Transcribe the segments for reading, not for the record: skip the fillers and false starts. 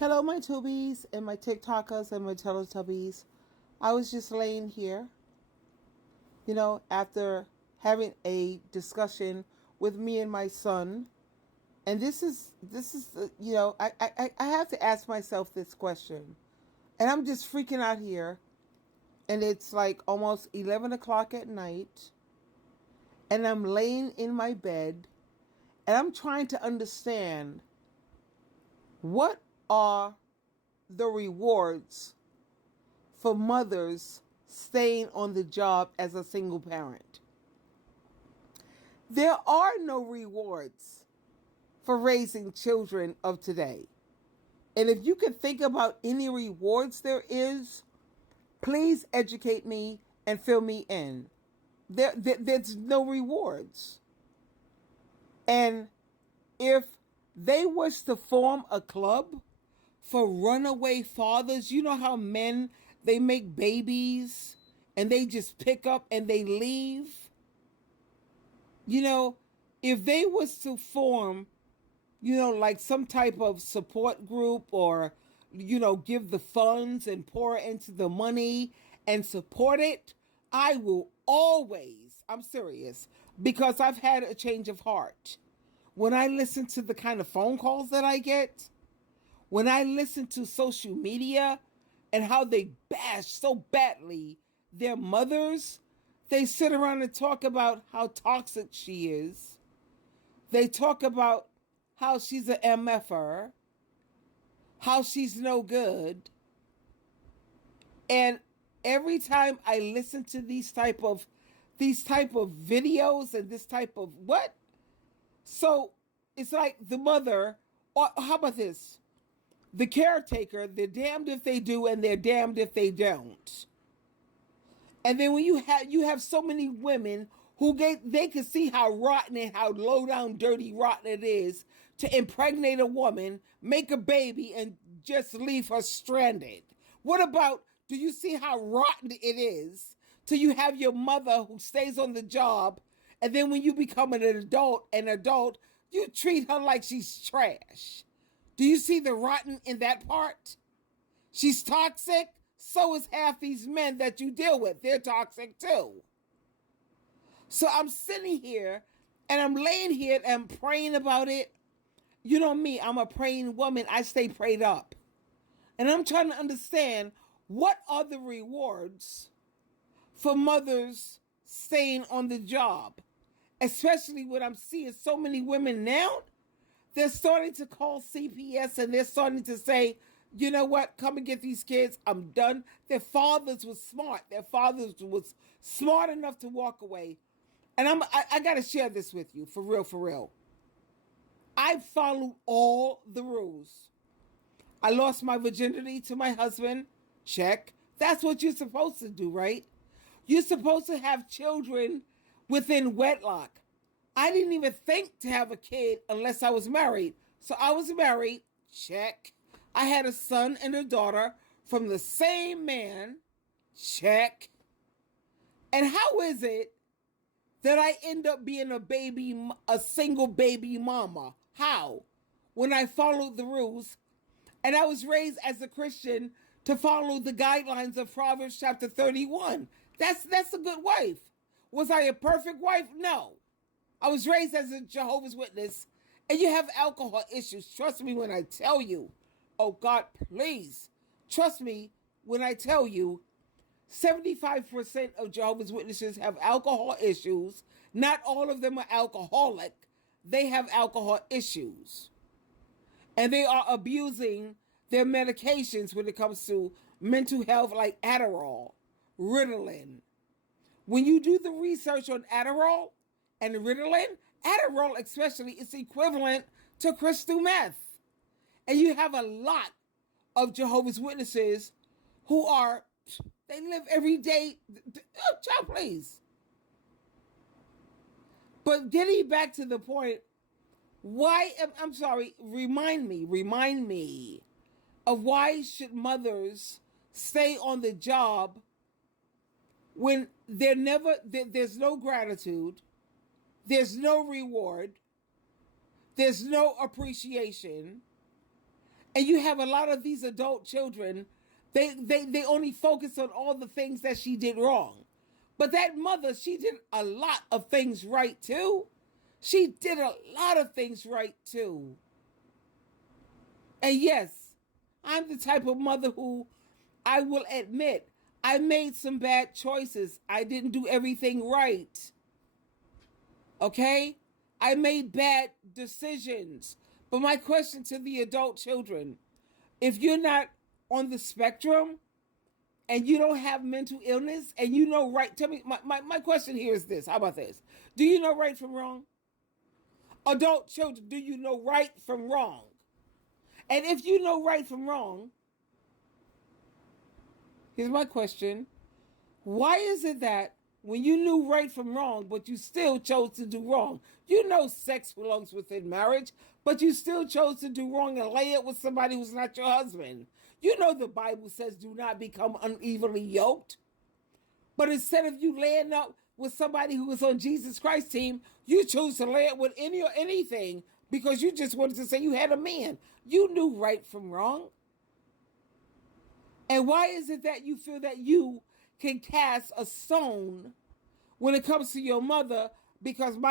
Hello, my Tubies and my TikTokers and my Teletubbies. I was just laying here, after having a discussion with me and my son. And I have to ask myself this question. And I'm just freaking out here. And it's like almost 11 o'clock at night. And I'm laying in my bed. And I'm trying to understand what are the rewards for mothers staying on the job as a single parent. There are no rewards for raising children of today. And if you can think about any rewards there is, please educate me and fill me in. There's no rewards. And if they was to form a club for runaway fathers, you know how men, they make babies and they just pick up and they leave? If they was to form, like some type of support group or, give the funds and pour into the money and support it, I will always, I'm serious, because I've had a change of heart. When I listen to the kind of phone calls that I get, when I listen to social media and how they bash so badly their mothers, they sit around and talk about how toxic she is. They talk about how she's an MFer, how she's no good. And every time I listen to these type of videos and this type of what? So it's like the mother, or how about this? The caretaker, they're damned if they do and they're damned if they don't. And then when you have so many women who they can see how rotten and how low down, dirty, rotten it is to impregnate a woman, make a baby, and just leave her stranded. What about, do you see how rotten it is till you have your mother who stays on the job, and then when you become an adult, you treat her like she's trash? Do you see the rotten in that part? She's toxic. So is half these men that you deal with. They're toxic too. So I'm sitting here and I'm laying here and I'm praying about it. You know me, I'm a praying woman. I stay prayed up. And I'm trying to understand, what are the rewards for mothers staying on the job? Especially when I'm seeing so many women now, they're starting to call CPS and they're starting to say, you know what, come and get these kids, I'm done. Their fathers was smart. Their fathers was smart enough to walk away. And I got to share this with you, for real, for real. I followed all the rules. I lost my virginity to my husband. Check. That's what you're supposed to do, right? You're supposed to have children within wedlock. I didn't even think to have a kid unless I was married. So I was married. Check. I had a son and a daughter from the same man. Check. And how is it that I end up being a single baby mama? How? When I followed the rules, and I was raised as a Christian to follow the guidelines of Proverbs chapter 31. That's a good wife. Was I a perfect wife? No. I was raised as a Jehovah's Witness, and you have alcohol issues. Trust me when I tell you. Oh God, please. Trust me when I tell you, 75% of Jehovah's Witnesses have alcohol issues. Not all of them are alcoholic. They have alcohol issues. And they are abusing their medications when it comes to mental health, like Adderall, Ritalin. When you do the research on Adderall and Ritalin, Adderall especially is equivalent to crystal meth. And you have a lot of Jehovah's Witnesses who they live every day. Oh, child, please. But getting back to the point, remind me of why should mothers stay on the job when there's no gratitude, there's no reward, there's no appreciation, And you have a lot of these adult children, they only focus on all the things that she did wrong. But that mother, she did a lot of things right too. She did a lot of things right too. And yes, I'm the type of mother who, I will admit, I made some bad choices. I didn't do everything right. Okay? I made bad decisions. But my question to the adult children, if you're not on the spectrum and you don't have mental illness and you know right, tell me, my question here is this. How about this? Do you know right from wrong? Adult children, do you know right from wrong? And if you know right from wrong, here's my question. Why is it that when you knew right from wrong, but you still chose to do wrong? You know sex belongs within marriage, but you still chose to do wrong and lay it with somebody who's not your husband. You know the Bible says do not become unevenly yoked. But instead of you laying up with somebody who was on Jesus Christ's team, you chose to lay it with any or anything because you just wanted to say you had a man. You knew right from wrong. And why is it that you feel that you can cast a stone when it comes to your mother? Because if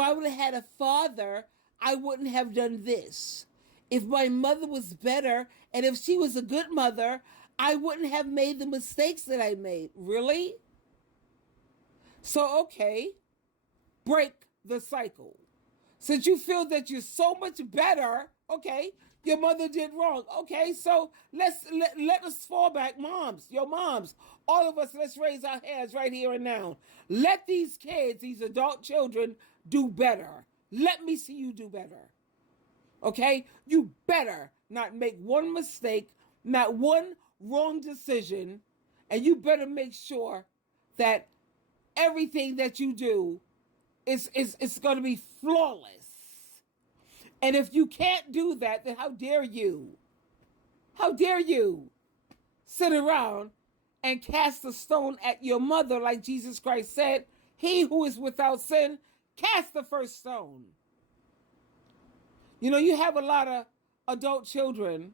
I would have had a father, I wouldn't have done this. If my mother was better, and if she was a good mother, I wouldn't have made the mistakes that I made. Really? So, okay, break the cycle. Since you feel that you're so much better, okay, your mother did wrong. Okay, so let us fall back, moms, your moms, all of us, let's raise our hands right here and now. Let these kids, these adult children, do better. Let me see you do better. Okay, you better not make one mistake, not one wrong decision, and you better make sure that everything that you do is going to be flawless. And if you can't do that, then how dare you? How dare you sit around and cast a stone at your mother like Jesus Christ said, he who is without sin, cast the first stone. You know, you have a lot of adult children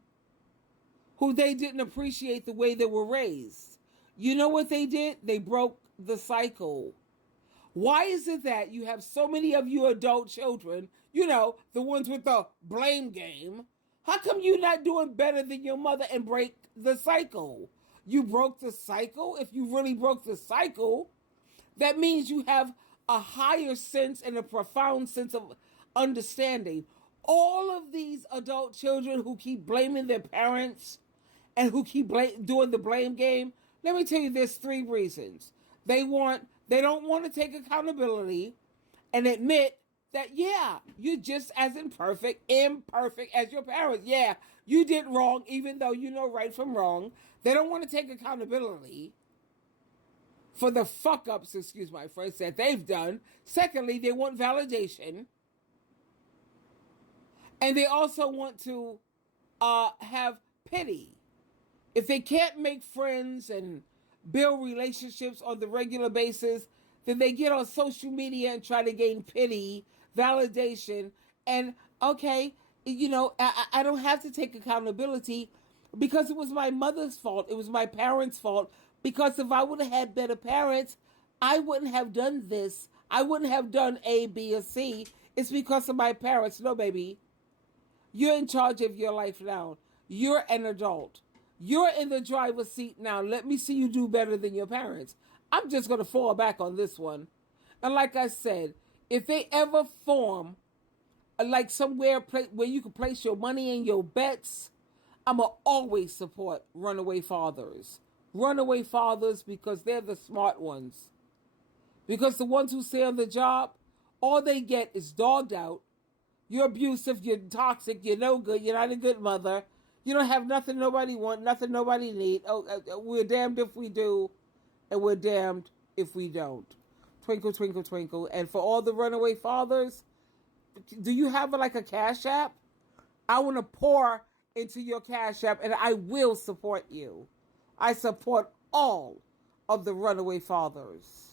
who they didn't appreciate the way they were raised. You know what they did? They broke the cycle. Why is it that you have so many of you adult children, you know, the ones with the blame game? How come you're not doing better than your mother and break the cycle? You broke the cycle? If you really broke the cycle, that means you have a higher sense and a profound sense of understanding. All of these adult children who keep blaming their parents and who keep doing the blame game, let me tell you, there's 3 reasons. They don't want to take accountability and admit that, yeah, you're just as imperfect as your parents. Yeah, you did wrong, even though you know right from wrong. They don't want to take accountability for the fuck-ups, excuse my French, that they've done. Secondly, they want validation. And they also want to have pity. If they can't make friends and build relationships on the regular basis, then they get on social media and try to gain pity, validation, and okay, you know, I don't have to take accountability because it was my mother's fault. It was my parents' fault. Because if I would have had better parents, I wouldn't have done this. I wouldn't have done A, B, or C. It's because of my parents. No, baby. You're in charge of your life now. You're an adult. You're in the driver's seat now. Let me see you do better than your parents. I'm just going to fall back on this one. And like I said, if they ever form like somewhere where you can place your money and your bets, I'm going to always support runaway fathers. Runaway fathers, because they're the smart ones. Because the ones who stay on the job, all they get is dogged out. You're abusive, you're toxic, you're no good, you're not a good mother. You don't have nothing nobody want, nothing nobody need. We're damned if we do, and we're damned if we don't. Twinkle, twinkle, twinkle. And for all the runaway fathers, do you have like a Cash App? I want to pour into your Cash App, and I will support you. I support all of the runaway fathers.